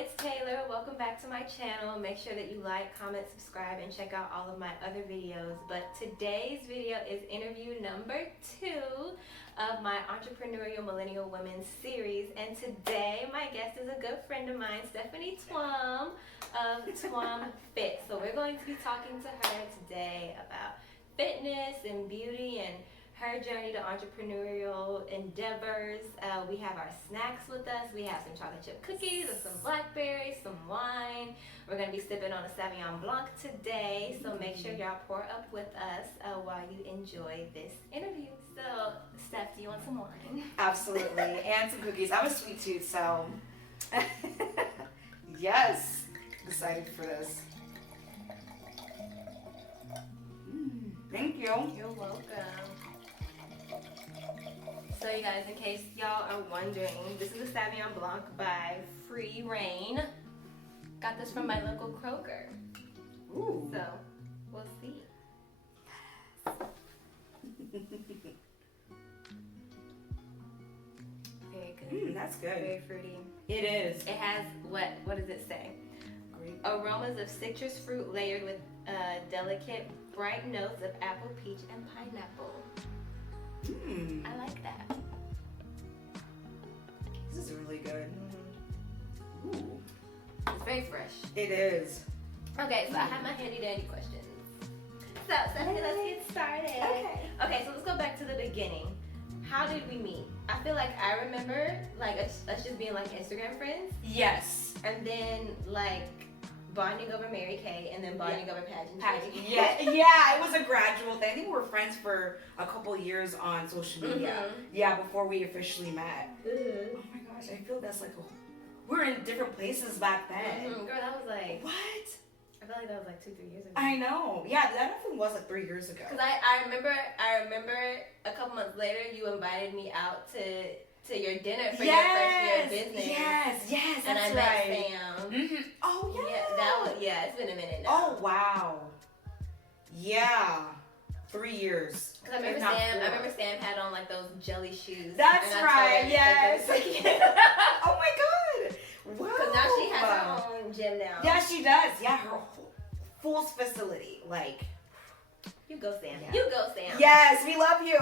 it's Taylor. Welcome back to my channel. Make sure that you like, comment, subscribe, and check out all of my other videos. But today's video is interview number 2 of my Entrepreneurial Millennial Women series. And today my guest is a good friend of mine, Stephanie Twum of twinfit. So we're going to be talking to her today about fitness and beauty and her journey to entrepreneurial endeavors. We have our snacks with us. We have some chocolate chip cookies and some blackberries, some wine. We're going to be sipping on a Sauvignon Blanc today, so make sure y'all pour up with us while you enjoy this interview. So, Steph, do you want some wine? Absolutely, and some cookies. I'm a sweet tooth, so yes, excited for this. Thank you. You're welcome. So you guys, in case y'all are wondering, this is a Sauvignon Blanc by Free Reign. Got this from my local Kroger. Ooh. So, we'll see. Very good. That's good. Very fruity. It is. It has, what does it say? Great. Aromas of citrus fruit layered with delicate, bright notes of apple, peach, and pineapple. I like that. This is really good. Ooh. It's very fresh. It is. Okay, so I have my handy dandy questions. So, Stephanie, let's get started. Okay, so let's go back to the beginning. How did we meet? I feel like I remember like us just being like Instagram friends, Yes. and then like bonding over Mary Kay, and then bonding over pageantry. Yeah, it was a gradual thing. I think we were friends for a couple years on social media. Yeah, before we officially met. Oh my gosh, I feel that's like we were in different places back then. Girl, that was like, What? I feel like that was like 2-3 years ago. I know. Yeah, that definitely was like 3 years ago. Cause I remember a couple months later you invited me out to your dinner for your first year of business. Yes, And that's I right. met Sam. Mm-hmm. Oh yeah. Yeah, it's been a minute now. Oh wow. Yeah. 3 years. Cause I remember Sam had on like those jelly shoes. That's and I right. told her Yes. that they were so cute. Oh my god. Wow. Cause now she has her own gym now. Yeah, she does. Yeah, her full facility. Like. You go, Sam. Yeah. You go, Sam. Yes, we love you.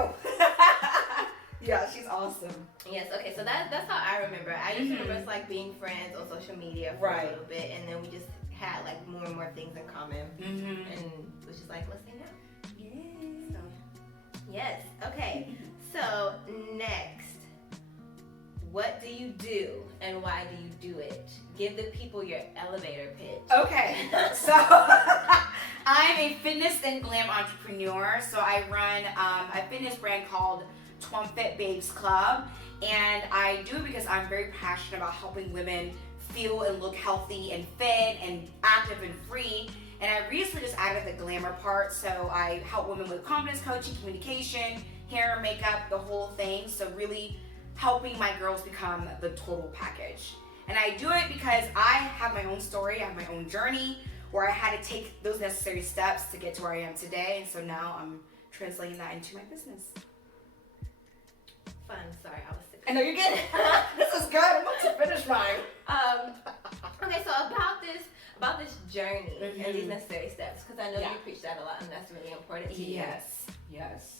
Yeah, she's awesome. Yes. Okay. So that's how I remember. I used to remember us like being friends on social media for a little bit, and then we just had like more and more things in common, and it was just like, let's hang out. Yeah. So, yes. Okay. So next, what do you do and why do you do it? Give the people your elevator pitch. Okay, so I'm a fitness and glam entrepreneur. So I run a fitness brand called Twumfit Babes Club, and I do it because I'm very passionate about helping women feel and look healthy and fit and active and free. And I recently just added the glamour part, so I help women with confidence coaching, communication, hair, makeup, the whole thing. So really helping my girls become the total package. And I do it because I have my own story, I have my own journey where I had to take those necessary steps to get to where I am today. And so now I'm translating that into my business. Fun. Sorry, I was sick. I know you're good. This is good. I'm about to finish mine. Okay, so about this journey and these necessary steps, because I know you preach that a lot, and that's really important to you. Yes.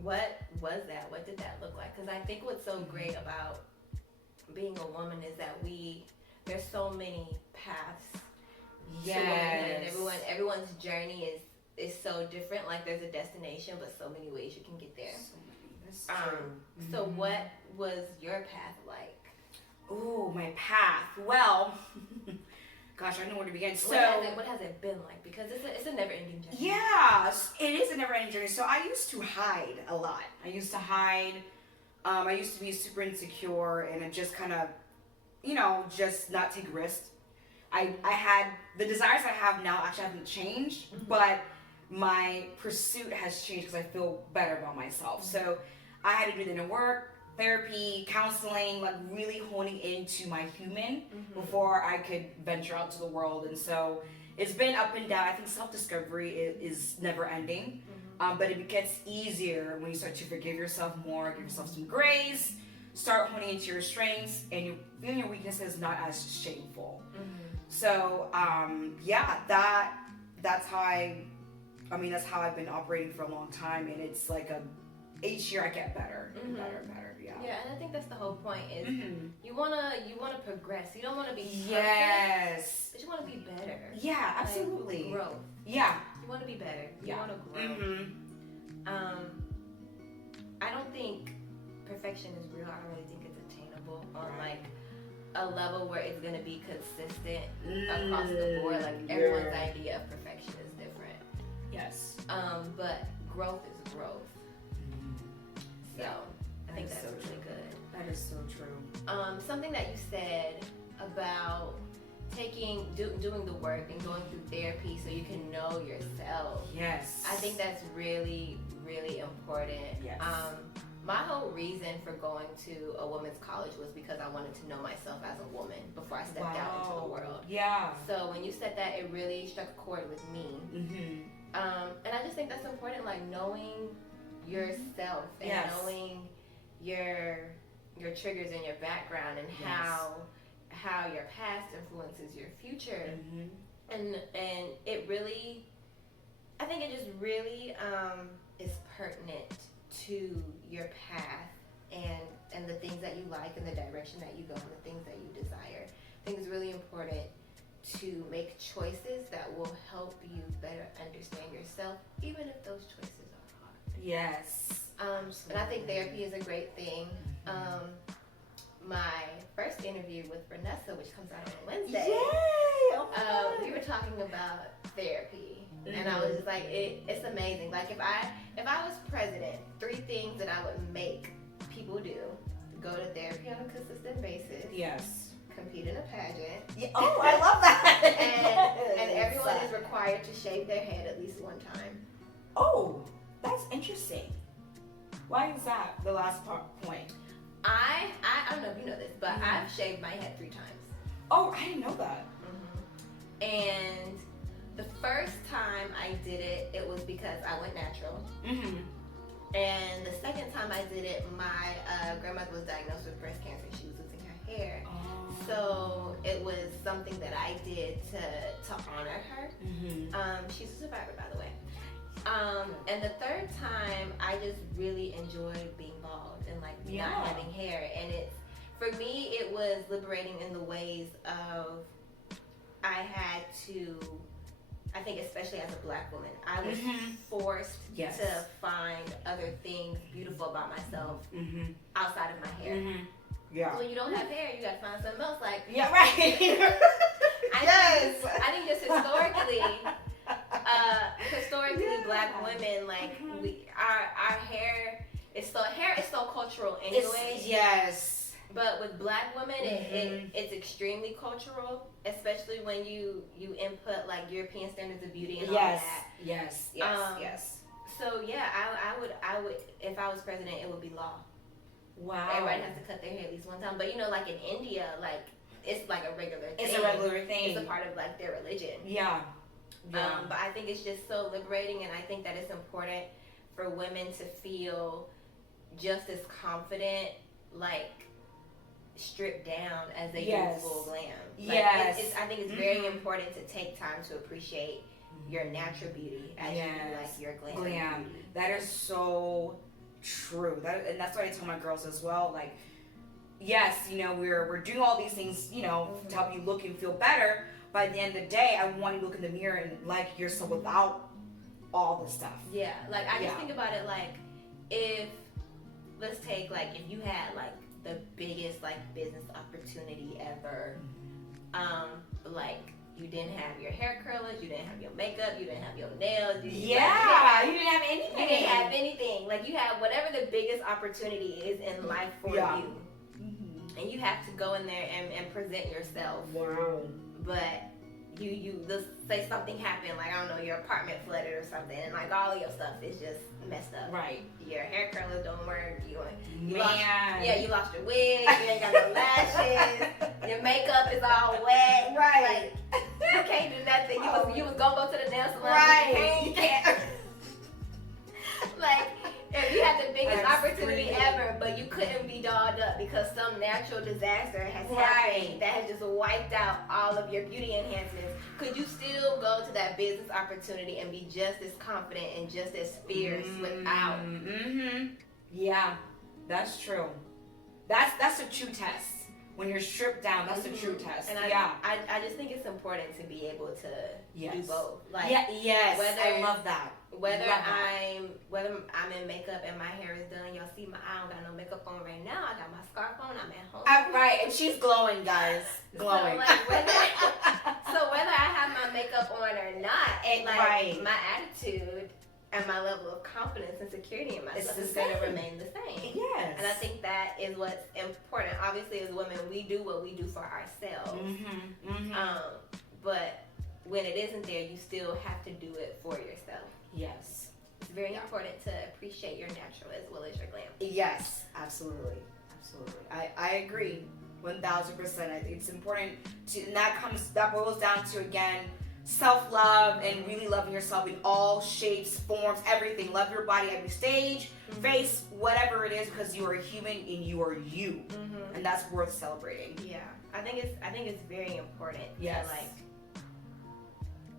What was that? What did that look like? Because I think what's so great about being a woman is that there's so many paths to womanhood, and everyone's journey is so different. Like there's a destination, but so many ways you can get there. That's true. So what was your path like? Ooh, my path. Well, gosh, I don't know where to begin. What has it been like? Because it's a never-ending journey. Yeah, it is a never-ending journey. So I used to hide a lot. I used to hide. I used to be super insecure and just kind of, just not take risks. I had the desires I have now actually haven't changed, but my pursuit has changed because I feel better about myself. So I had to do the inner work, therapy, counseling, like really honing into my human before I could venture out to the world. And so it's been up and down. I think self-discovery is never ending, but it gets easier when you start to forgive yourself more, give yourself some grace, start honing into your strengths, and you feeling your weaknesses not as shameful. Mm-hmm. So that's how that's how I've been operating for a long time, and it's like each year I get better and better and better. Yeah, and I think that's the whole point is you wanna progress. You don't wanna be perfect, yes, but you wanna be better. Yeah, absolutely. Like, growth. Yeah. You wanna be better. You Yeah. wanna grow. I don't think perfection is real. I don't really think it's attainable on like a level where it's gonna be consistent across the board. Like everyone's idea of perfection is different. Yes. But growth is growth. So I think that's really good. That is so true. Something that you said about doing the work and going through therapy so you can know yourself. Yes. I think that's really, really important. Yes. My whole reason for going to a women's college was because I wanted to know myself as a woman before I stepped out into the world. Yeah. So when you said that, it really struck a chord with me. And I just think that's important, like knowing yourself and knowing your triggers and your background and how your past influences your future. And it really, I think it just really is pertinent to your path and the things that you like and the direction that you go and the things that you desire. I think it's really important to make choices that will help you better understand yourself, even if those choices are hard. Yes. And I think therapy is a great thing. My first interview with Vanessa, which comes out on Wednesday, Yay! we were talking about therapy, and I was just like, it's amazing. Like if I was president, 3 things that I would make people do: go to therapy on a consistent basis. Yes. Compete in a pageant. Yeah. Oh, I love that. and everyone is required to shave their head at least one time. Oh, that's interesting. Why is that the last point? I don't know if you know this, but I've shaved my head 3 times. Oh, I didn't know that. And the first time I did it, it was because I went natural. And the second time I did it, my grandmother was diagnosed with breast cancer. She was losing her hair. So it was something that I did to honor her. She's a survivor, by the way. And the third time, I just really enjoyed being bald and like not having hair. And for me, it was liberating in the ways of I think especially as a Black woman, I was forced to find other things beautiful about myself outside of my hair. Yeah. So when you don't have hair, you gotta find something else. Like right. I think just historically, Black women, like our hair is so cultural anyway. Yes. But with Black women, it's extremely cultural, especially when you input like European standards of beauty and all that. Yes. So yeah, I would if I was president, it would be law. Wow. Everybody has to cut their hair at least one time. But like in India, like it's like a regular thing. It's a regular thing. It's a part of like their religion. Yeah. But I think it's just so liberating, and I think that it's important for women to feel just as confident, like stripped down as they do full glam. Like, I think it's very important to take time to appreciate your natural beauty as you do like your glam. Beauty. That is so true. And that's what I tell my girls as well. Like, yes, we're doing all these things, to help you look and feel better. But at the end of the day, I want you to look in the mirror and like yourself without all the stuff. Yeah, like I just think about it like let's take like if you had like the biggest like business opportunity ever, like you didn't have your hair curlers, you didn't have your makeup, you didn't have your nails, you didn't have anything. You didn't have anything. Like you have whatever the biggest opportunity is in life for you, and you have to go in there and present yourself. Wow. But you let's say something happened, like I don't know, your apartment flooded or something, and like all of your stuff is just messed up. Right. Your hair curlers don't work. You lost your wig. You ain't got no lashes. Your makeup is all wet. Right. Like, you can't do nothing. You was gonna go to the nail salon. Right. You can't. Like if you had the biggest I'm opportunity screaming. ever, but you couldn't be dolled up because some natural disaster has Right. happened that has just wiped out all of your beauty enhancements. Could you still go to that business opportunity and be just as confident and just as fierce without? Yeah, that's true. That's a true test. When you're stripped down, that's a true test. And I just think it's important to be able to do both. Like, yes, whether, I love that. Whether I'm in makeup and my hair is done, y'all see I don't got no makeup on right now. I got my scarf on. I'm at home. Right, and she's glowing, guys. Glowing. So whether I have my makeup on or not, and like my attitude and my level of confidence and security in myself is going to remain the same. Yes. And I think that is what's important. Obviously, as women, we do what we do for ourselves. But when it isn't there, you still have to do it for yourself. Yes. It's very important to appreciate your natural as well as your glam. Yes, absolutely. Absolutely. I agree 1000%. I think it's important to, and that boils down to, again, self-love and really loving yourself in all shapes, forms, everything. Love your body, every stage, face, whatever it is, because you are a human and you are you, and that's worth celebrating. Yeah, I think it's very important to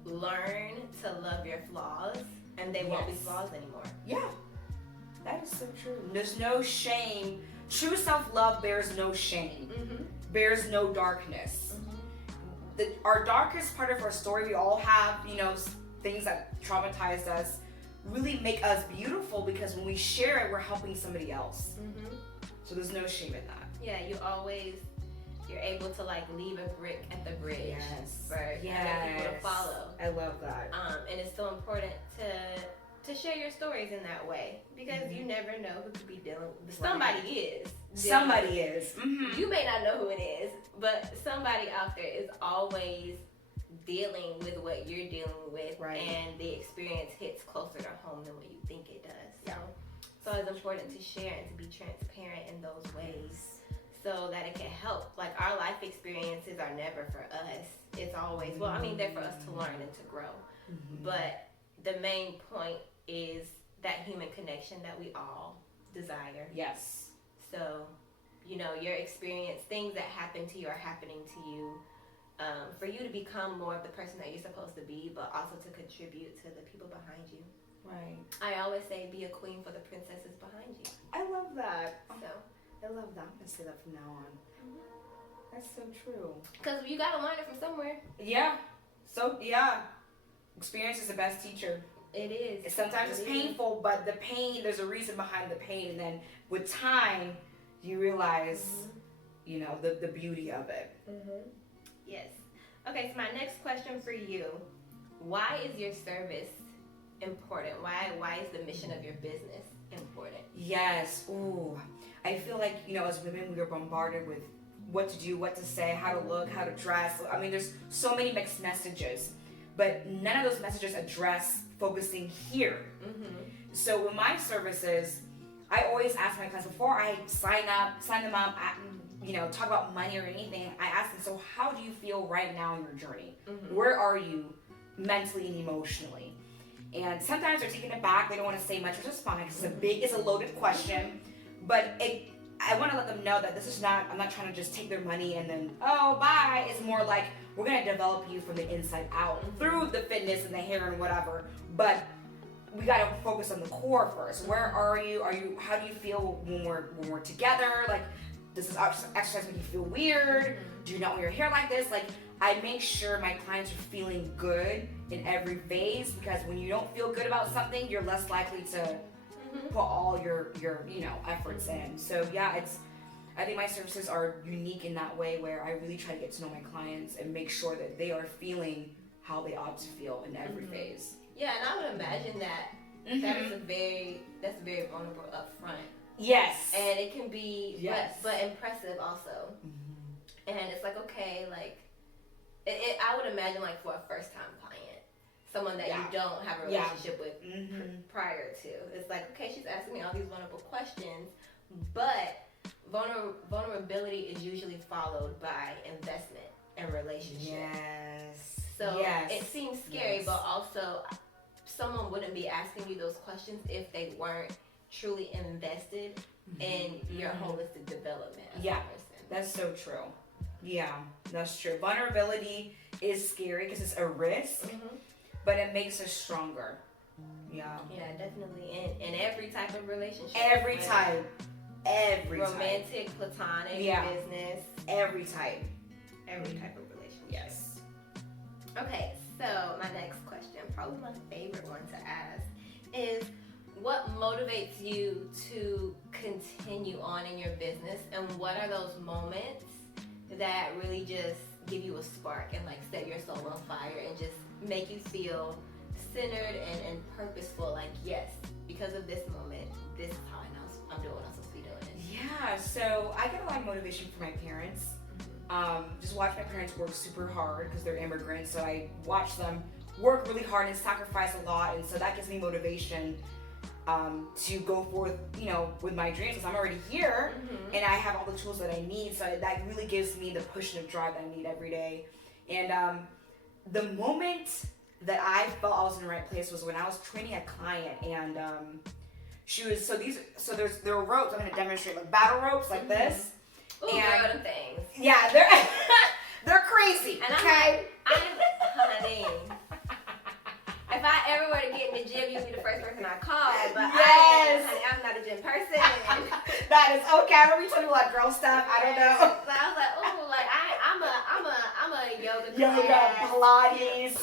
learn to love your flaws, and they won't be flaws anymore. Yeah, that is so true. There's no shame. True self-love bears no shame, bears no darkness. Our darkest part of our story, we all have, things that traumatized us, really make us beautiful, because when we share it, we're helping somebody else. So there's no shame in that. Yeah, you're able to leave a brick at the bridge for other people to follow. I love that. And it's so important to share your stories in that way, because you never know who could be dealing with somebody is. You may not know who it is, but somebody out there is always dealing with what you're dealing with, and the experience hits closer to home than what you think it does. So it's important to share and to be transparent in those ways, so that it can help. Like, our life experiences are never for us. It's always, they're for us to learn and to grow. But the main point is that human connection that we all desire. Yes. So, your experience, things that happen to you are happening to you for you to become more of the person that you're supposed to be, but also to contribute to the people behind you. Right. I always say, be a queen for the princesses behind you. I love that. So, I love that. I'm going to say that from now on. That's so true. Because you got to learn it from somewhere. Yeah. Experience is the best teacher. It is. Sometimes it's painful, but the pain, there's a reason behind the pain. And then with time, you realize, the beauty of it. Yes. Okay, so my next question for you, why is your service important? Why is the mission of your business important? Yes. Ooh. I feel like, as women, we are bombarded with what to do, what to say, how to look, how to dress. There's so many mixed messages, but none of those messages address focusing here. So with my services, I always ask my clients before I sign them up, talk about money or anything. I ask them, so how do you feel right now in your journey? Where are you mentally and emotionally? And sometimes they're taken aback. They don't want to say much, which is fine, because it's a loaded question. But I want to let them know that this is not, I'm not trying to just take their money and then, oh, bye. It's more like, we're going to develop you from the inside out through the fitness and the hair and whatever. But we got to focus on the core first. Where are you? How do you feel when we're together? Like, does this exercise make you feel weird? Do you not want your hair like this? Like, I make sure my clients are feeling good in every phase, because when you don't feel good about something, you're less likely to put all your efforts in. So I think my services are unique in that way, where I really try to get to know my clients and make sure that they are feeling how they ought to feel in every phase. Yeah, and I would imagine that that's very vulnerable up front. Yes. And it can be but impressive also. And it's like, okay, I would imagine, for a first time client, someone that you don't have a relationship with prior to. It's like, okay, she's asking me all these vulnerable questions, but vulnerability is usually followed by investment and relationship. Yes. So it seems scary, but also someone wouldn't be asking you those questions if they weren't truly invested in your holistic development as a person. That's so true. Yeah, that's true. Vulnerability is scary because it's a risk, but it makes us stronger. Yeah. Yeah, definitely. In every type of relationship. Every type. Romantic, platonic, business. Every type. Every type of relationship. Yes. Okay, so my next question, probably my favorite one to ask, is what motivates you to continue on in your business, and what are those moments that really just give you a spark and like set your soul on fire and just make you feel centered and purposeful, like, yes, because of this moment, this is how I know I'm doing what I'm supposed to be doing. Yeah, so I get a lot of motivation from my parents. Just watch my parents work super hard because they're immigrants, so I watch them work really hard and sacrifice a lot, and so that gives me motivation to go forth, with my dreams, because I'm already here and I have all the tools that I need. So that really gives me the push and the drive that I need every day. And the moment that I felt I was in the right place was when I was training a client, and she was there were ropes. I'm gonna demonstrate, like battle ropes, like this. Ooh, and girl, things. Yeah, they're crazy. And okay, honey. If I ever were to get in the gym, you'd be the first person I call. But yes. I'm not a gym person. That is okay. I remember you told me about girl stuff. I don't know. So I was like, oh, like I'm a yoga Pilates,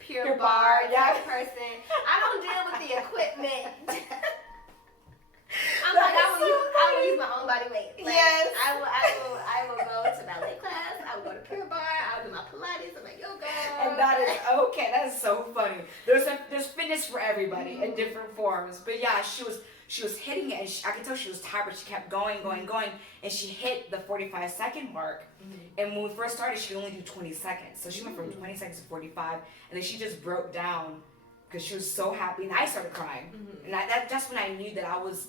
pure bar type person. I don't deal with the equipment. I will use my own body weight. Like, yes. I will go to ballet class. I will go to pure bar. I will do my Pilates and my yoga. And that is okay. That is so funny. There's fitness for everybody in different forms. But yeah, she was hitting it, and I could tell she was tired, but she kept going, and she hit the 45-second mark. And when we first started, she could only do 20 seconds. So she went from 20 seconds to 45, and then she just broke down because she was so happy, and I started crying. And that's when I knew that I was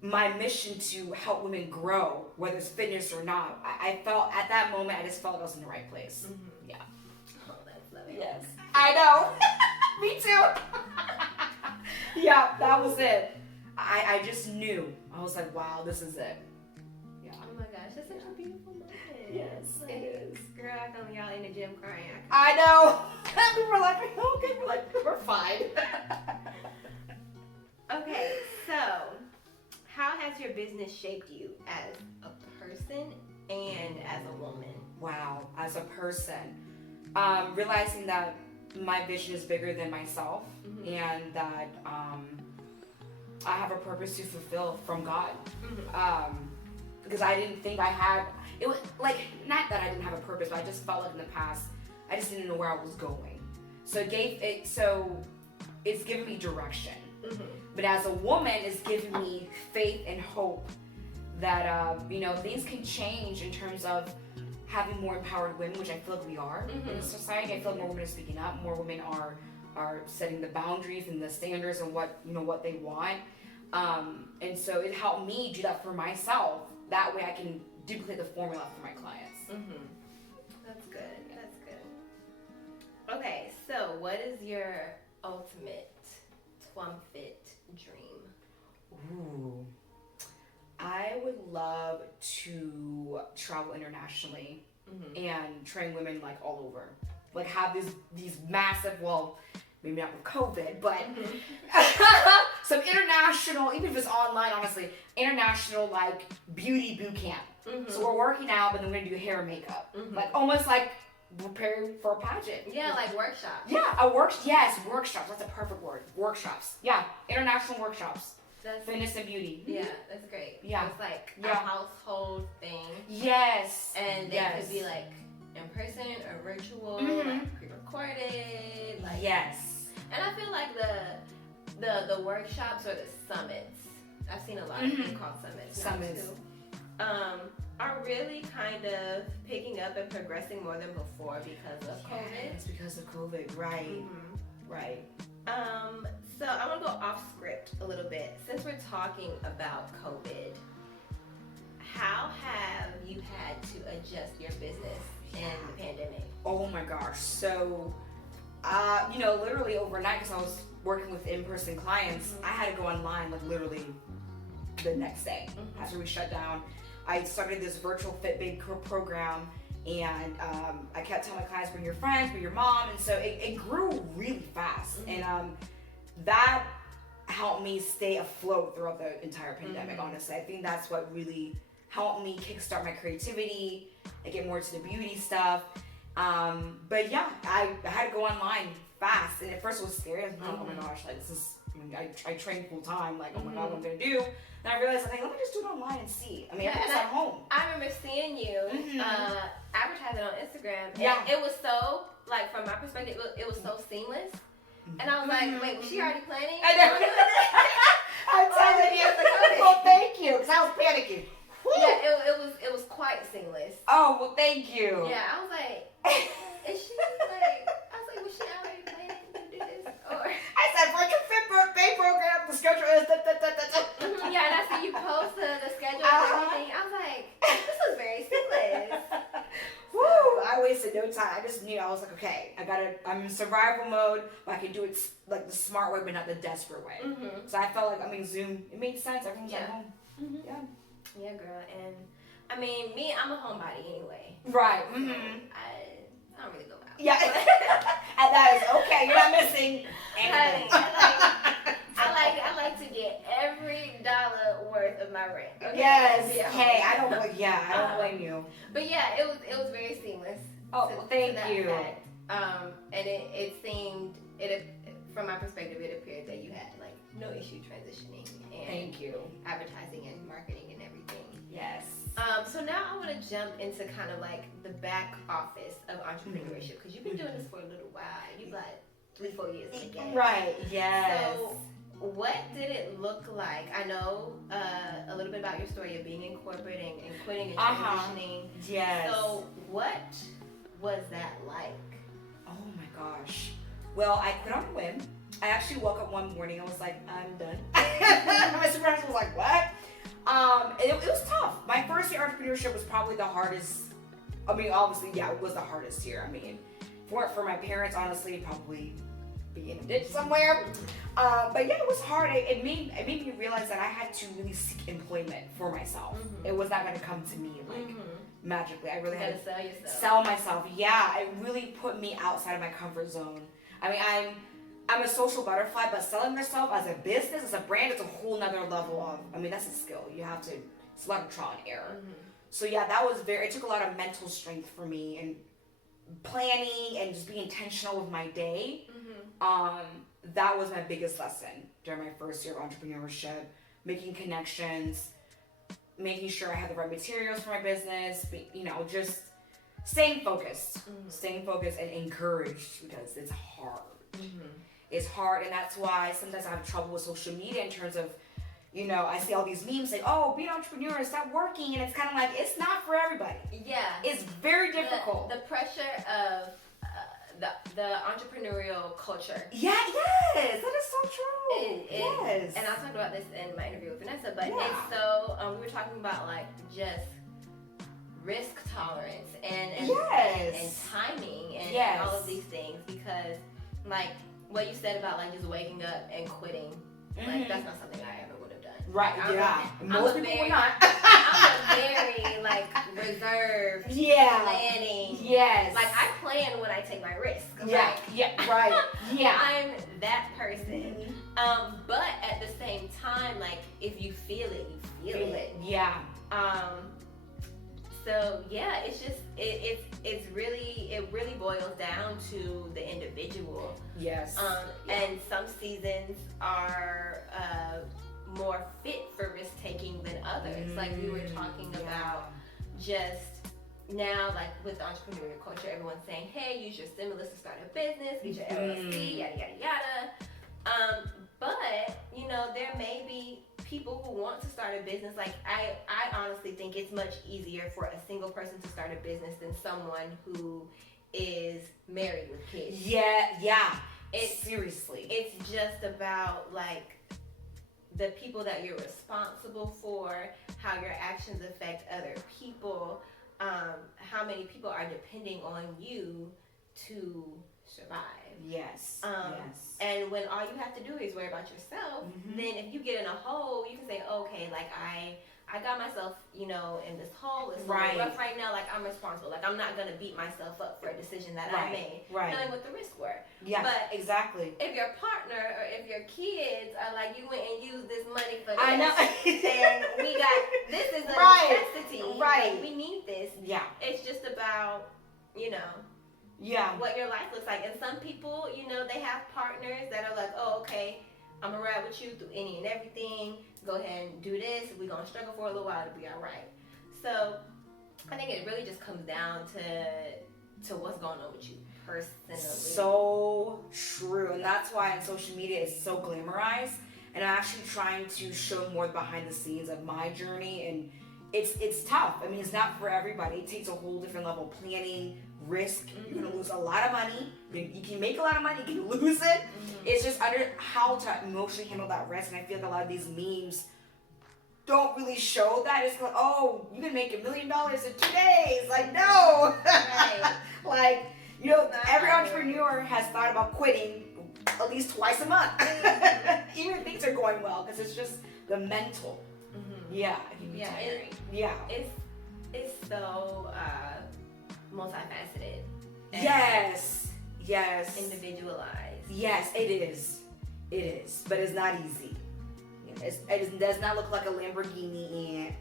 my mission to help women grow, whether it's fitness or not. I felt at that moment, I just felt I was in the right place. Yeah. Oh, that's lovely. Yes. I know. Me too. Yeah, that was it. I just knew. I was like, wow, this is it. Yeah. Oh my gosh, that's such a beautiful moment. Yes, like, it is. Girl, I feel y'all in the gym crying. I know. We were like, okay, we're fine. Okay, so how has your business shaped you as a person and as a woman? Wow, as a person, realizing that my vision is bigger than myself, and that I have a purpose to fulfill from God. Because I didn't think I had, it was like, not that I didn't have a purpose, but I just felt like in the past, I just didn't know where I was going. So it's given me direction. But as a woman, it's given me faith and hope that, things can change in terms of having more empowered women, which I feel like we are in society. I feel like more women are speaking up, more women are setting the boundaries and the standards and what they want. And so it helped me do that for myself. That way I can duplicate the formula for my clients. That's good. That's good. Okay, so what is your ultimate twinfit dream? Ooh. I would love to travel internationally and train women like all over. Like have these massive, well, maybe not with COVID, but some international, even if it's online, honestly, international like beauty boot camp. So we're working out, but then we're gonna do hair and makeup. Like almost like preparing for a pageant. Yeah, like workshops. Yeah, workshops. That's a perfect word. Workshops. Yeah, international workshops. That's fitness and beauty. Yeah, that's great. Yeah. It's like a household thing. Yes. And they could be like in person or virtual, like pre-recorded. Like, yes. And I feel like the workshops or the summits, I've seen a lot of them called summits. Too, are really kind of picking up and progressing more than before because of COVID. It's because of COVID, right. Right. So I want to go off script a little bit. Since we're talking about COVID, how have you had to adjust your business in the pandemic? Oh my gosh. So, literally overnight, because I was working with in-person clients, I had to go online like literally the next day after we shut down. I started this virtual Fit Babe program, and I kept telling my clients, bring your friends, bring your mom, and so it grew really fast, and that helped me stay afloat throughout the entire pandemic. Honestly, I think that's what really helped me kickstart my creativity and get more into the beauty stuff. But yeah, I had to go online fast, and at first it was scary. I was like, oh my gosh, like this is, I train full time, like, oh my god, what I'm gonna do? And I realized, like, let me just do it online and see. I mean, everyone's at home. I remember seeing you advertising on Instagram, and it was so, like, from my perspective, it was so seamless. And I was like, wait, was she already planning? I know. I'm telling you. Well, thank you, because I was panicking. Yeah, it was quite seamless. Oh, well, thank you. Yeah, I was like, is she like? I was like, was she already planning to do this? Or I said, for your Fit Birthday program, the schedule is yeah, and I see you post the schedule and everything. I was like, this was very seamless. Woo! I wasted no time. I just knew. I was like, okay, I'm in survival mode, but I can do it like the smart way, but not the desperate way. So I felt like, I mean, Zoom, it made sense. Everyone's at home. Yeah, girl. And I mean, I'm a homebody anyway. Right. So I don't really go out. Yeah. And that is okay. You're not missing anything. I like to get every dollar worth of my rent. Okay? Yes. Yeah. Hey, I don't blame you. But yeah, it was very seamless. Oh, well, thank you. Fact. And it seemed, from my perspective, it appeared that you had like no issue transitioning and thank you. Advertising and marketing and everything. Yes. So now I want to jump into kind of like the back office of entrepreneurship, because you've been doing this for a little while. You've got 3-4 years in the game. Right. Yes. So what did it look like? I know a little bit about your story of being in corporate and quitting and transitioning. Yes. So what was that like? Oh my gosh. Well, I quit on a whim. I actually woke up one morning and was like, I'm done. My supervisor was like, what? It was tough. My first year entrepreneurship was probably the hardest. I mean, obviously, yeah, it was the hardest year. I mean, if it weren't for my parents, honestly, probably be in a ditch somewhere. But yeah, it was hard. It made me realize that I had to really seek employment for myself. It was not going to come to me like magically. I really had to sell myself. Yeah, it really put me outside of my comfort zone. I mean, I'm a social butterfly, but selling yourself as a business, as a brand, is a whole nother level of, I mean, that's a skill. You have to, it's a lot of trial and error. So yeah, it took a lot of mental strength for me, and planning and just being intentional with my day. That was my biggest lesson during my first year of entrepreneurship, making connections, making sure I had the right materials for my business, just staying focused, and encouraged, because it's hard. It's hard, and that's why sometimes I have trouble with social media in terms of, I see all these memes say, oh, be an entrepreneur, stop working, and it's kind of like, it's not for everybody. Yeah. It's very difficult. The pressure of the entrepreneurial culture. Yeah, yes, that is so true. Yes. And I talked about this in my interview with Vanessa, but it's so, we were talking about like just risk tolerance and timing and all of these things, because like what you said about like just waking up and quitting, like that's not something I ever would have done. Right, most people would not. I'm a very like reserved, planning. Yes. Like I plan when I take my risk. Yeah, right. Yeah. I'm that person. But at the same time, like if you feel it, you feel it. Yeah. So yeah, it's just it really boils down to the individual. Yes. And some seasons are more fit for risk taking than others. Like we were talking about just now, like with the entrepreneurial culture, everyone's saying, hey, use your stimulus to start a business, get your LLC, yada yada yada. But there may be people who want to start a business. Like I honestly think it's much easier for a single person to start a business than someone who is married with kids. Yeah. Seriously. It's just about like the people that you're responsible for, how your actions affect other people, how many people are depending on you to survive. Yes. And when all you have to do is worry about yourself, then if you get in a hole, you can say, okay, like I got myself, you know, in this hole. It's rough right now. Like, I'm responsible. Like, I'm not going to beat myself up for a decision that I made, knowing what the risks were. Yeah, but exactly. If your partner or if your kids are like, you went and used this money for this, I know. and we got, this is a necessity. Right. Like, we need this. Yeah. It's just about, you know, what your life looks like. And some people, you know, they have partners that are like, oh, okay, I'm going to ride with you through any and everything. Go ahead and do this. We're going to struggle for a little while to be all right. So I think it really just comes down to what's going on with you personally. So true. And that's why on social media it's so glamorized. And I'm actually trying to show more behind the scenes of my journey. And it's tough. I mean, it's not for everybody. It takes a whole different level of planning, risk. You're going to lose a lot of money. You can make a lot of money. You can lose it. It's just under how to emotionally handle that risk. And I feel like a lot of these memes don't really show that. It's like, oh, you can make $1 million in 2 days. Like, no. Like, you know, every entrepreneur has thought about quitting at least twice a month. Even if things are going well, because it's just the mental. Yeah. It can be tiring. It's so multifaceted. Yes. Individualized. Yes, it is. It is. But it's not easy. It does not look like a Lamborghini. And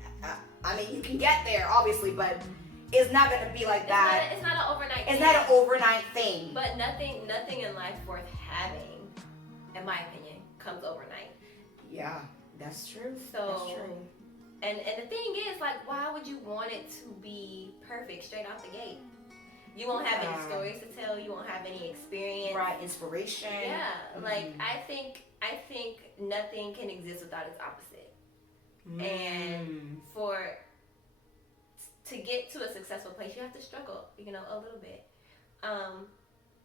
I mean, you can get there, obviously, but it's not going to be like that. It's not an overnight thing. It's not an overnight thing. But nothing in life worth having, in my opinion, comes overnight. Yeah, that's true. So, that's true. And the thing is, like, why would you want it to be perfect straight out the gate? You won't have any stories to tell. You won't have any experience. Right, inspiration. Yeah, like I think nothing can exist without its opposite. And to get to a successful place, you have to struggle, you know, a little bit. And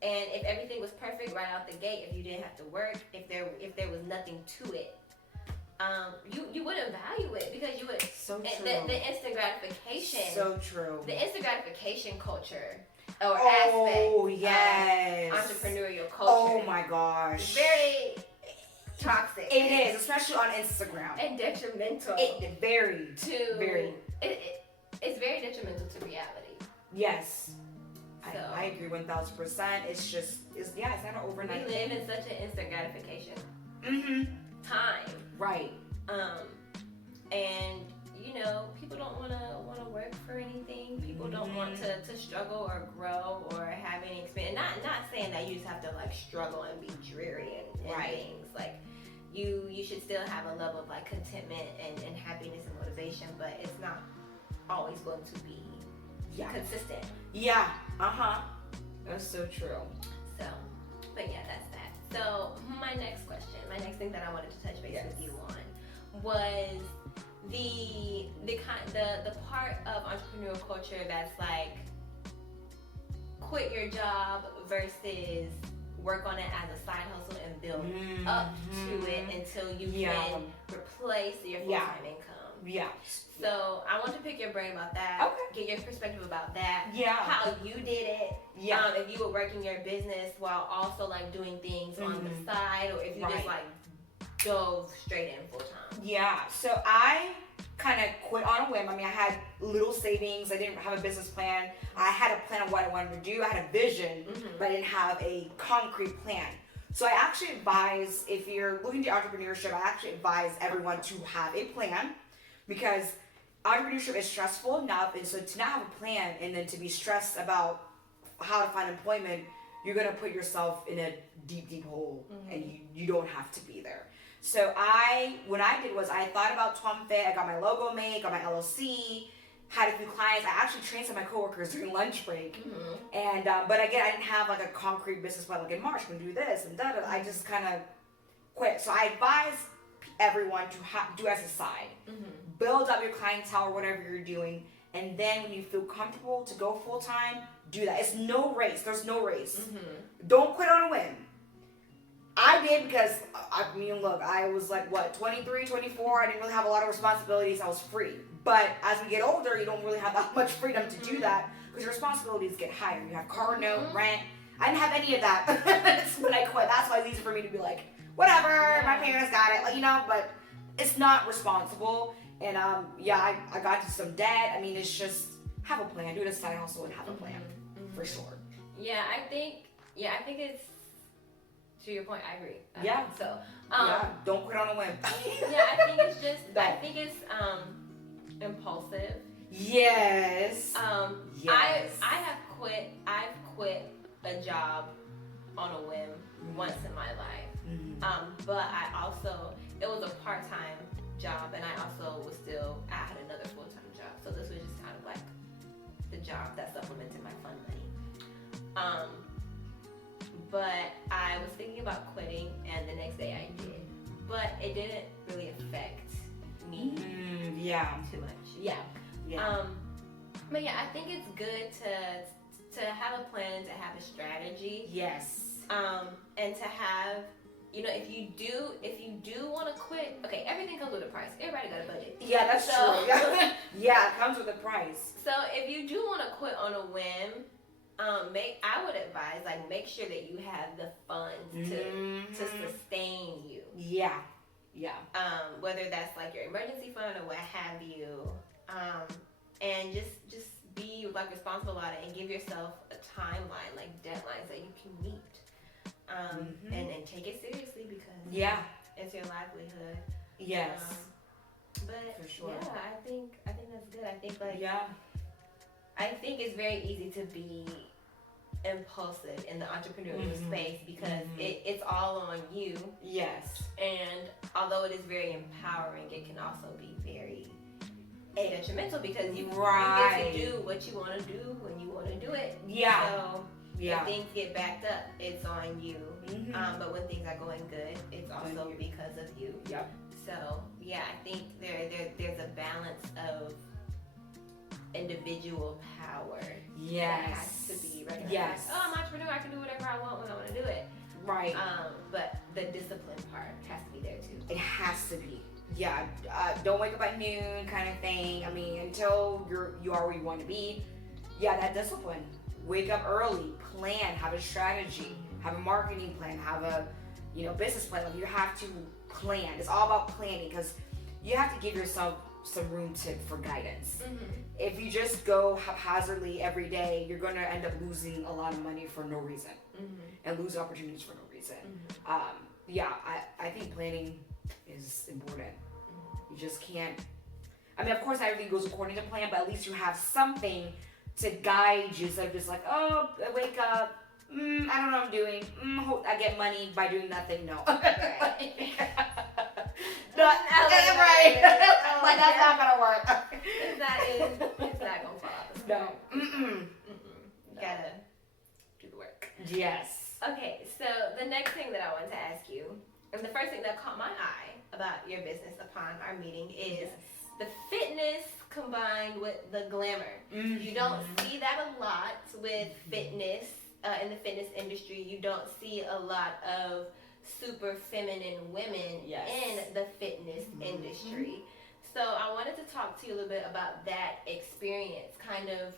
if everything was perfect right out the gate, if you didn't have to work, if there was nothing to it, you wouldn't value it because you would. So true. The instant gratification. So true. The instant gratification culture or aspect of entrepreneurial culture. Oh my gosh. Very toxic. It is, especially on Instagram. And detrimental. It's very. It's very detrimental to reality. Yes. So, I agree 1000%. It's not an overnight we live thing. in such an instant gratification time. Right. And you know, people don't want to work for anything. People don't want to struggle or grow or have any experience. Not saying that you just have to like struggle and be dreary and things. Like you should still have a level of like contentment and happiness and motivation, but it's not always going to be consistent. Yeah. That's so true. So, but yeah, that's that. So my next thing that I wanted to touch base with you on was the part of entrepreneurial culture that's like quit your job versus work on it as a side hustle and build up to it until you can replace your full-time income. Yeah. So I want to pick your brain about that. Okay. Get your perspective about that. Yeah. How you did it. Yeah. If you were working your business while also like doing things on the side, or if you just like dove straight in full time. Yeah. So I kind of quit on a whim. I mean, I had little savings. I didn't have a business plan. I had a plan of what I wanted to do. I had a vision, but I didn't have a concrete plan. So I actually advise, if you're looking to entrepreneurship, I actually advise everyone to have a plan, because entrepreneurship is stressful enough, and so to not have a plan and then to be stressed about how to find employment, you're gonna put yourself in a deep hole, and you don't have to be there. So what I did was I thought about TwumFit. I got my logo made, got my LLC, had a few clients. I actually trained some of my coworkers during lunch break, and but again, I didn't have like a concrete business plan. Like in March, I'm gonna do this and da. I just kind of quit. So I advise everyone to do as a side, build up your clientele or whatever you're doing, and then when you feel comfortable to go full time, do that. It's no race. There's no race. Don't quit on a whim. I did because, I mean, look, I was like, 23, 24. I didn't really have a lot of responsibilities. I was free. But as we get older, you don't really have that much freedom to do that because your responsibilities get higher. You have car note, rent, I didn't have any of that when I quit. That's why it's easy for me to be like, whatever, my parents got it, like, you know, but it's not responsible. And I got into some debt. I mean, it's just have a plan. Do it as a side hustle and have a plan for sure. Yeah, I think it's, to your point, I agree. Yeah. So, don't quit on a whim. yeah, I think it's just, I think it's impulsive. Yes. I've quit a job on a whim once in my life. But it was a part-time job, and I had another full-time job. So this was just kind of like the job that supplemented my fun money. But I was thinking about quitting, and the next day I did. But it didn't really affect me too much. Yeah. But yeah, I think it's good to have a plan, to have a strategy. Yes. And to have, you know, if you do want to quit, okay, everything comes with a price. Everybody got a budget. Yeah, that's true. Yeah, it comes with a price. So if you do want to quit on a whim, I would advise, like, make sure that you have the funds to sustain you. Yeah. Whether that's like your emergency fund or what have you, and just be like responsible about it and give yourself a timeline, like deadlines that you can meet, and take it seriously because it's your livelihood. Yes. But for sure. Yeah, I think that's good. I think I think it's very easy to be impulsive in the entrepreneurial space because it's all on you. Yes. And although it is very empowering, it can also be very detrimental because you get to do what you want to do when you want to do it. Yeah. So if things get backed up, it's on you. But when things are going good, it's also because of you. Yep. So yeah, I think there's a balance of individual power that has to be recognized. Yes. Oh, I'm an entrepreneur, I can do whatever I want when I want to do it. Right. But the discipline part has to be there too. It has to be. Yeah. Don't wake up at noon kind of thing. I mean, until you are where you want to be. Yeah, that discipline. Wake up early, plan, have a strategy, have a marketing plan, have a business plan. Like, you have to plan. It's all about planning because you have to give yourself some room for guidance. If you just go haphazardly every day, you're going to end up losing a lot of money for no reason and lose opportunities for no reason. I think planning is important. You just can't. I mean, of course, everything goes according to plan, but at least you have something to guide you instead of just like, oh, I wake up, I don't know what I'm doing. Hope I get money by doing nothing. No. Like, that's not gonna work. It's not gonna fall out the sky. No. Gotta do the work. Yes. Okay, so the next thing that I want to ask you, and the first thing that caught my eye about your business upon our meeting is the fitness combined with the glamour. You don't see that a lot with fitness, in the fitness industry. You don't see a lot of super feminine women in the fitness industry. So I wanted to talk to you a little bit about that experience, kind of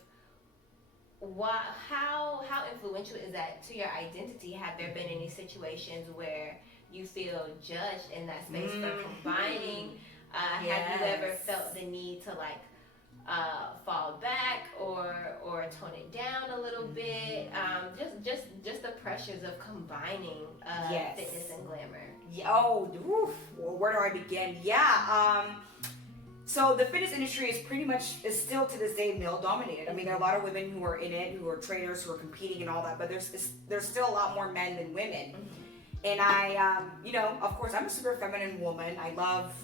how influential is that to your identity? Have there been any situations where you feel judged in that space for combining? Have you ever felt the need to fall back or tone it down a little bit? Just the pressures of combining fitness and glamour. Well, where do I begin? So the fitness industry is still to this day male dominated. I mean, there are a lot of women who are in it, who are trainers, who are competing and all that, but there's still a lot more men than women. And I, of course, I'm a super feminine woman. I love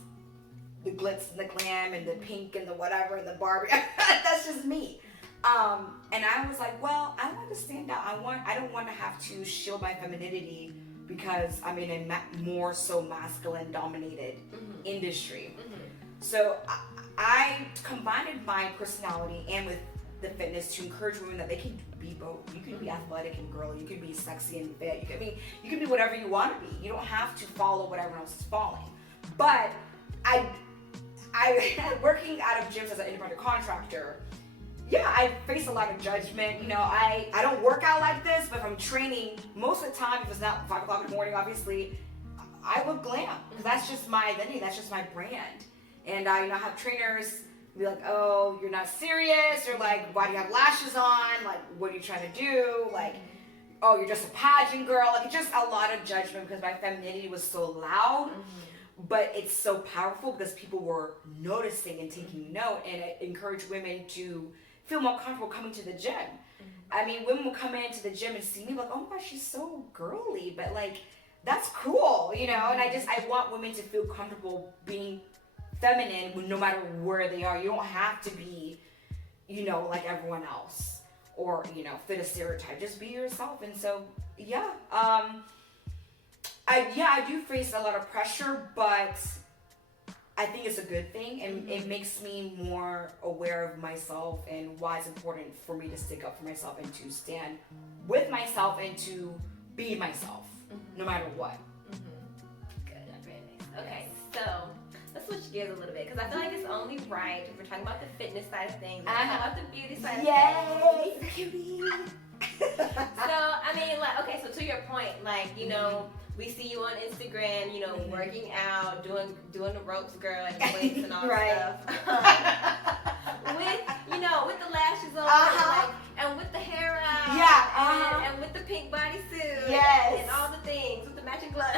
the glitz and the glam and the pink and the whatever and the Barbie. That's just me. And I was like, well, I want to stand out. I don't want to have to shield my femininity because I'm in a more so masculine dominated industry. So I combined my personality and with the fitness to encourage women that they can be both. You can be athletic and girly. You can be sexy and fit. You can be whatever you want to be. You don't have to follow what everyone else is following. But I working out of gyms as an independent contractor, I face a lot of judgment. I don't work out like this, but if I'm training, most of the time, if it's not 5 o'clock in the morning, obviously, I look glam. Because that's just my identity, that's just my brand. And I have trainers be like, oh, you're not serious, or like, why do you have lashes on? Like, what are you trying to do? Like, oh, you're just a pageant girl. Like, it's just a lot of judgment because my femininity was so loud. But it's so powerful because people were noticing and taking note, and it encouraged women to feel more comfortable coming to the gym. I mean, women will come into the gym and see me like, oh my gosh, she's so girly, but like, that's cool, And I want women to feel comfortable being feminine no matter where they are. You don't have to be, like everyone else or, fit a stereotype. Just be yourself. And so, yeah, I do face a lot of pressure, but I think it's a good thing, and it makes me more aware of myself and why it's important for me to stick up for myself and to stand with myself and to be myself, no matter what. Good, very nice. Okay, so let's switch gears a little bit because I feel like it's only right if we're talking about the fitness side of things, we're talking about the beauty side of things. Beauty! So, I mean, like, okay, so to your point, like, we see you on Instagram, working out, doing the ropes, girl, and the weights and all that stuff. With the lashes on, like, and with the hair out, and with the pink bodysuit, and all the things, with the matching gloves.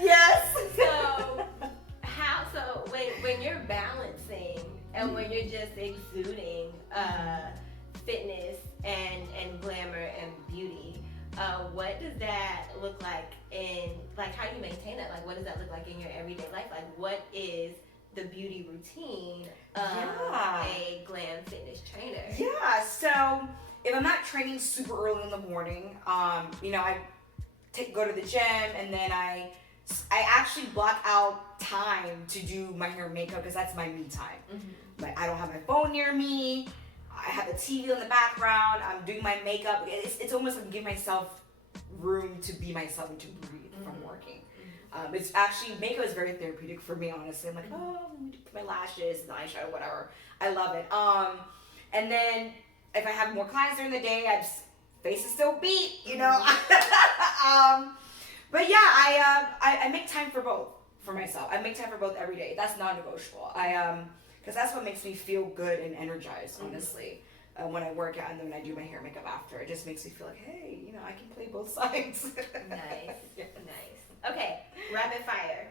Yes. So when you're balancing and when you're just exuding fitness and glamour and beauty, what does that look like how do you maintain that? Like, what does that look like in your everyday life? Like, what is the beauty routine of a glam fitness trainer? Yeah, so if I'm not training super early in the morning, I go to the gym, and then I actually block out time to do my hair and makeup because that's my me time. Like, I don't have my phone near me. I have the TV in the background. I'm doing my makeup. It's almost like giving myself room to be myself and to breathe from working. It's actually, makeup is very therapeutic for me, honestly. I'm like, oh, let me put my lashes and eyeshadow, whatever. I love it. And then if I have more clients during the day, face is still beat, But yeah, I make time for both for myself. I make time for both every day. That's non-negotiable. Because that's what makes me feel good and energized, honestly. When I work out and then when I do my hair and makeup after, it just makes me feel like, hey, I can play both sides. Nice. Okay, rapid fire.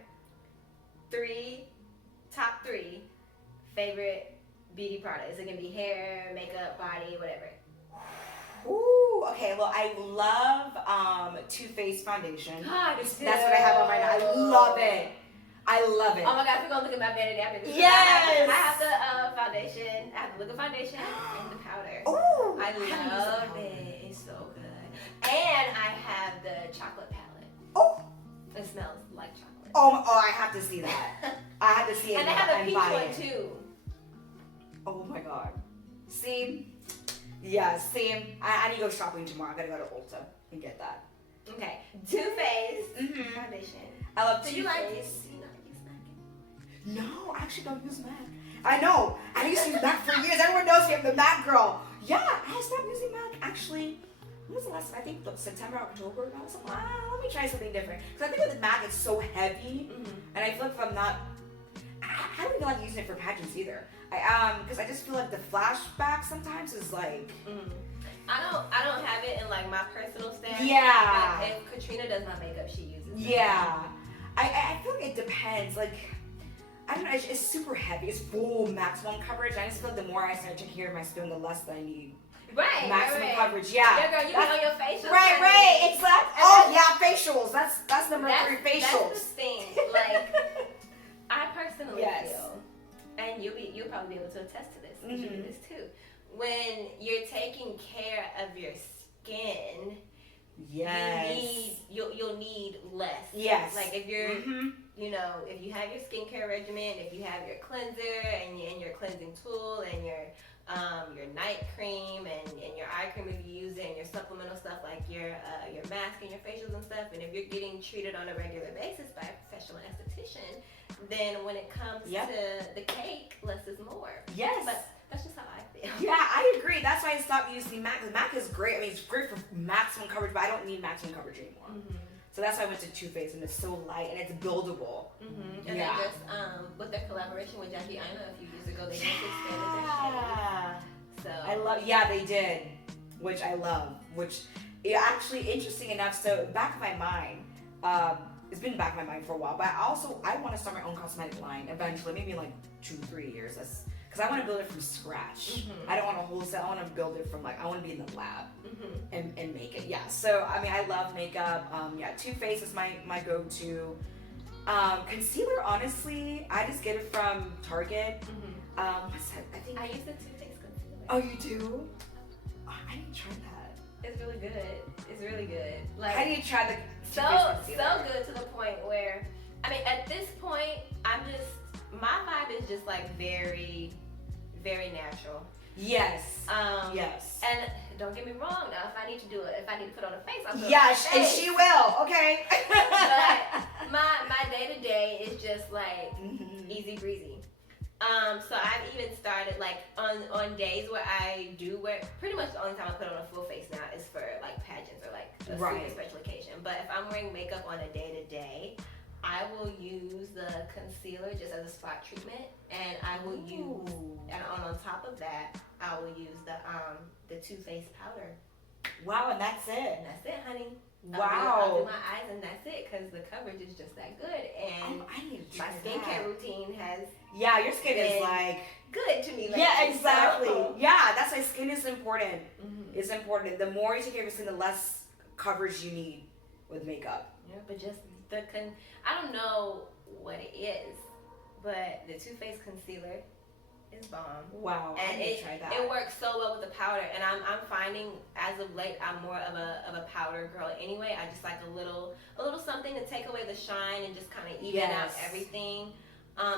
Top three favorite beauty products. It can be hair, makeup, body, whatever. Ooh, okay. Well, I love Too Faced foundation. God, that's what I have on right now. I love it. Oh my God, we're gonna look at my vanity after this. Yes. I have the foundation. I have the liquid foundation and the powder. Oh, I love it. It's so good. And I have the chocolate palette. Oh, it smells like chocolate. Oh, I have to see that. I have to see it. And I have a peach one too. Oh my God. See? Yeah, same. I need to go shopping tomorrow. I gotta go to Ulta and get that. Okay. Too Faced foundation. I love Too Faced. Do you not use MAC? No, I actually don't use MAC. I know. I used to use MAC for years. Everyone knows me. I'm the MAC girl. Yeah, I stopped using MAC actually. When was the last time? I think September, October. And I was like, let me try something different. Because I think with the MAC, it's so heavy. And I feel like if I'm not, I don't even like using it for pageants either. Because I just feel like the flashback sometimes is like. I don't have it in like my personal stash. Yeah. But if Katrina does my makeup, she uses it. Yeah. I feel like it depends. Like, I don't know. It's super heavy. It's full maximum coverage. I just feel like the more I start taking care of my skin, the less that I need. Right. Maximum coverage. Yeah. Yeah, girl, you be on your facials. Right. It's like, oh yeah, facials. That's number 3, facials. That's the thing. Like, I personally feel, and you'll probably be able to attest to this. You do this too. When you're taking care of your skin, you'll need less. Yes. Like if you're, if you have your skincare regimen, if you have your cleanser and your cleansing tool and your night cream and your eye cream if you use it, and your supplemental stuff like your mask and your facials and stuff, and if you're getting treated on a regular basis by a professional esthetician, then when it comes to the cake, less is more. Yes. But that's just how I feel. Yeah, I agree. That's why I stopped using MAC. The MAC is great. I mean, it's great for maximum coverage, but I don't need maximum coverage anymore. Mm-hmm. So that's why I went to Too Faced, and it's so light and it's buildable. Mm-hmm. And Yeah. they just with their collaboration with Jackie Aina a few years ago, they just expanded their shade. So I love. Yeah, they did, which I love. Which, yeah, actually, interesting enough. So back in my mind, it's been back in my mind for a while. But I want to start my own cosmetic line eventually, maybe in like 2-3 years. Because I want to build it from scratch. Mm-hmm. I don't want to wholesale. I want to build it from like I want to be in the lab Mm-hmm. and make it. Yeah. So I mean, I love makeup. Yeah, Too Faced is my go-to. Concealer, honestly, I just get it from Target. Mm-hmm. What's that? I think I use the Too Faced concealer. Oh, you do? Oh, I didn't try that. It's really good. It's really good. Like How do you try the so Too Faced concealer? good to the point where I mean at this point my vibe is just like very, very natural. Yes. Yes. And don't get me wrong now, if I need to do it, if I need to put on a face, I'll put Yeah, on a and face. she will. Okay. But my day to day is just like easy breezy. So I've even started like on days where I do wear, pretty much the only time I put on a full face now is for like pageants or like a super special occasion. But if I'm wearing makeup on a day to day, I will use the concealer just as a spot treatment, and I will use, and on top of that, I will use the Too Faced powder. Wow, and that's it. And that's it, honey. Wow. I'll do my eyes and that's it, because the coverage is just that good. And I need to my try skincare that. routine has Yeah, your skin is been like good to me lately. yeah, exactly. So. Yeah, that's why skin is important. Mm-hmm. It's important. The more you take care of your skin, the less coverage you need with makeup. Yeah, but just I don't know what it is, but the Too Faced concealer is bomb. Wow, And I need to try that. it works so well with the powder, and I'm finding as of late I'm more of a powder girl anyway. I just like a little something to take away the shine and just kind of even out everything.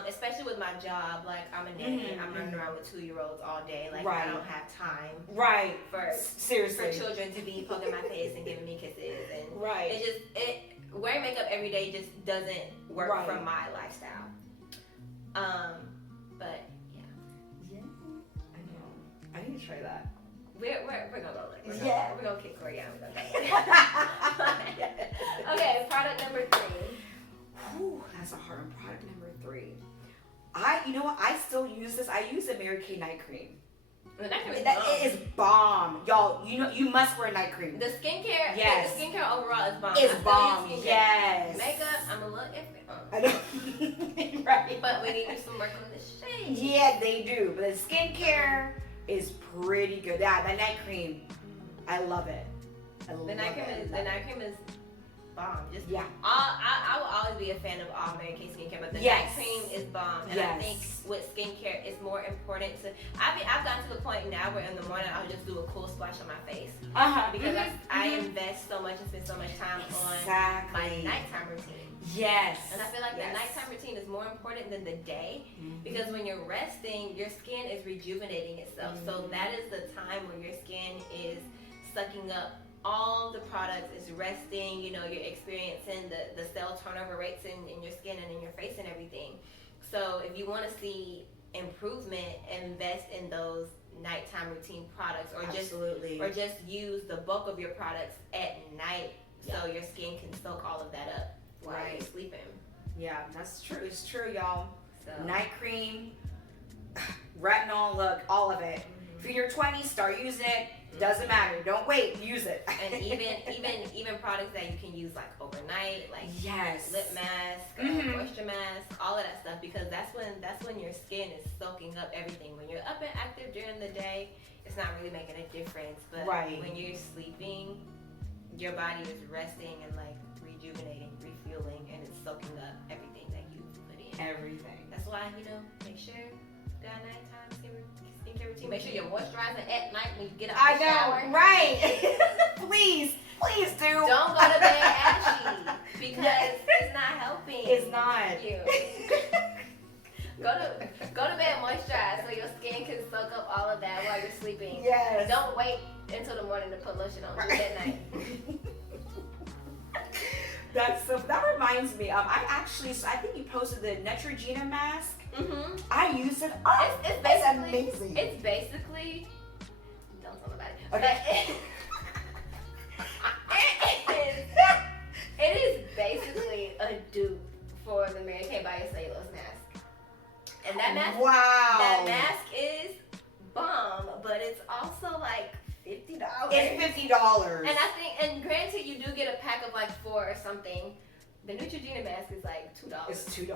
Especially with my job, like I'm a nanny, I'm running around with 2-year-olds all day. Like I don't have time for seriously for children to be poking my face and giving me kisses, and right. wearing makeup every day just doesn't work for my lifestyle. But Yeah, I know. I need to try that. we're gonna go there. We're gonna kick Corey out. Okay, product number 3. Whew, that's a hard one. Product number 3. You know what? I still use this. I use the Mary Kay night cream. The night cream is That bomb. it is bomb, y'all. You must wear night cream. The skincare, Yes. the skincare overall is bomb. It's I still bomb. use skincare. Yes. Makeup, I'm a little iffy on. I know. Right. But we need to do some work on the shade. Yeah, they do. But the skincare is pretty good. Yeah, that night cream, I love it. I love The night cream is bomb. Just I will always be a fan of all Mary Kay skincare, but the night cream is bomb. And I think with skincare, it's more important to. I've gotten to the point now where in the morning I'll just do a cool splash on my face because I invest so much and spend so much time on my nighttime routine. Yes. And I feel like the nighttime routine is more important than the day because when you're resting, your skin is rejuvenating itself. So that is the time where your skin is sucking up all the products, is resting, you're experiencing the cell turnover rates in your skin and in your face and everything. So if you want to see improvement, invest in those nighttime routine products or just use the bulk of your products at night so your skin can soak all of that up while you're sleeping. Yeah, that's true. It's true, y'all. So Night cream, retinol, look, all of it. If you're in your 20s, start using it. Doesn't matter. Don't wait. Use it. And even products that you can use like overnight, like lip mask, moisture mask, all of that stuff, because that's when your skin is soaking up everything. When you're up and active during the day, it's not really making a difference. But when you're sleeping, your body is resting and like rejuvenating, refueling, and it's soaking up everything that you put in. Everything. That's why make sure that nighttime skincare routine. Make sure you're moisturizing at night when you get out of the shower. Right. Please do. Don't go to bed ashy because it's not helping. It's not. You. Go to bed moisturized so your skin can soak up all of that while you're sleeping. Yes. Don't wait until the morning to put lotion on. Do it at night. That reminds me. I think you posted the Neutrogena mask. Mm-hmm. I use it. Oh, It's it's basically amazing. It's basically. Don't tell nobody. Okay. It is basically a dupe for the Mary Kay Biocellulose mask, and that mask. Wow. That mask is bomb, but it's also like $50. It's $50. And I think, and granted, you do get a pack of like 4 or something. The Neutrogena mask is like $2. It's $2.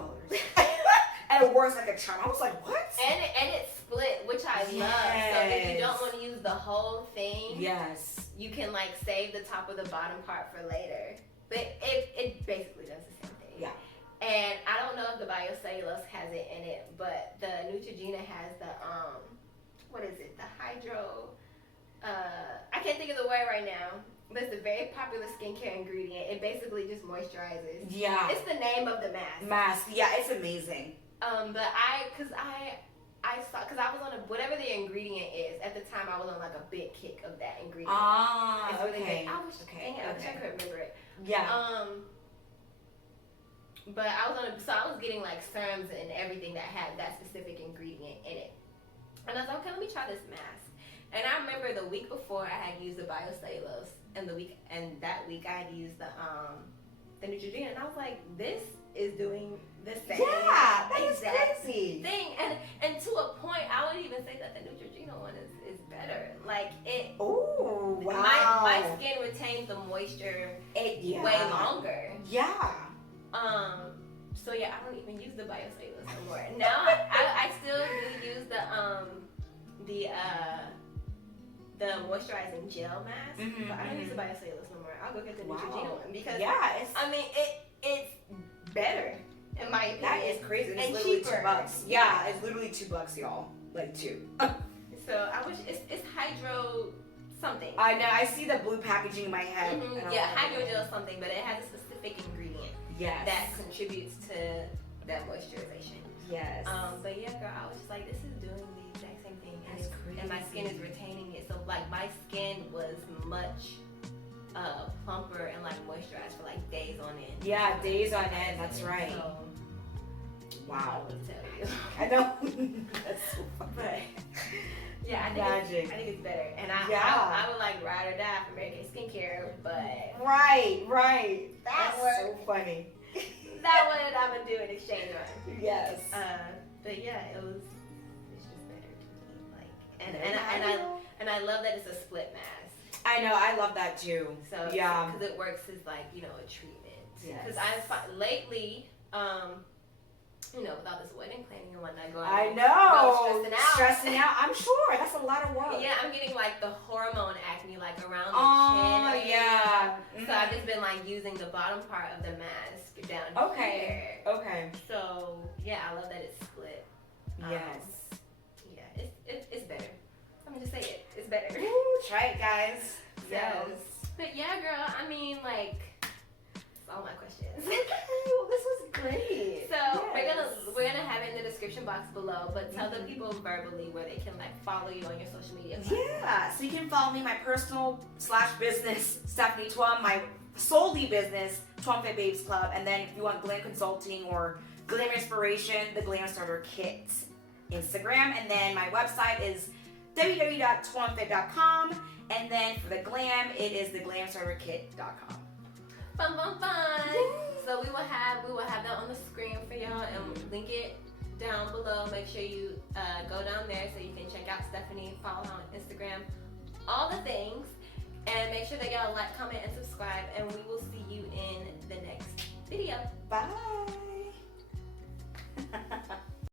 And it works like a charm. I was like, what? And it's split, which I love. So if you don't want to use the whole thing, yes, you can like save the top or the bottom part for later. But it basically does the same thing. Yeah. And I don't know if the biocellulose has it in it, but the Neutrogena has the what is it? The hydro. I can't think of the word right now, but it's a very popular skincare ingredient. It basically just moisturizes. Yeah. It's the name of the mask. Mask. Yeah, it's amazing. But I saw, because I was on whatever the ingredient is at the time. I was on like a big kick of that ingredient. Ah, it's really okay. good. I wish I could remember it. Yeah. But I was getting like serums and everything that had that specific ingredient in it. And I was like, okay, let me try this mask. And I remember the week before I had used the biocellulose, and that week I had used the Neutrogena, and I was like, this is doing the same Yeah, that is exact crazy thing. And to a point, I would even say that the Neutrogena one is better. Like it. Oh wow. My skin retains the moisture way longer. Yeah. So yeah, I don't even use the biocellulose no more. Now I still do use the moisturizing gel mask, Mm-hmm, but I don't use the biocellulose no more. I'll go get the Neutrogena one because it's better in my opinion. That is crazy. It's And literally cheaper. $2. Yeah, it's literally $2, y'all. Like 2. So I wish it's hydro something. I know. I see the blue packaging in my head. Mm-hmm. and I'm Yeah, like, hydrogel something, but it has a specific ingredient Yes. that contributes to that moisturization. Yes. But yeah, girl, I was just like, this is doing the exact same thing, That's and my skin is retaining it. So like, my skin was much plumper and like moisturized for like days on end. Yeah, days on end. That's right. So, Wow. I would tell you. I know. That's so funny. But yeah, I think it's better, and I would like ride or die for Mary Kay skincare, but Right. That That's works. so funny. that one I'm gonna do an exchange on. Yes. But yeah, it's just better to me. Like, and I love that it's a split mask. I know. I love that too. So yeah, because it works as like a treatment. Yes. Because lately, without this wedding planning and whatnot going on. I know. Stressing out. I'm sure that's a lot of work. Yeah, I'm getting like the hormone acne like around the Oh chin. yeah. So I've just been like using the bottom part of the mask down here. Okay. So yeah, I love that it's split. Yes. Yeah, it's better. I'm gonna just say it. It's better. Ooh, try it, guys. So, Yes. But yeah, girl. I mean, like, that's all my questions. Well, this was great. So Yes. we're gonna have it in the description box below, but tell the people verbally where they can like follow you on your social media. Yeah, so you can follow me, my personal / business, Stephanie Twum, my solely business, Twinfit Babes Club, and then if you want glam consulting or glam inspiration, the Glam Starter Kit Instagram, and then my website is www.twinfit.com, and then for the glam, it is theglamstarterkit.com. Fun. Yay. So we will have that on the screen for y'all, and link it down below. Make sure you go down there so you can check out Stephanie, follow her on Instagram, all the things, and make sure that y'all like, comment, and subscribe. And we will see you in the next video. Bye.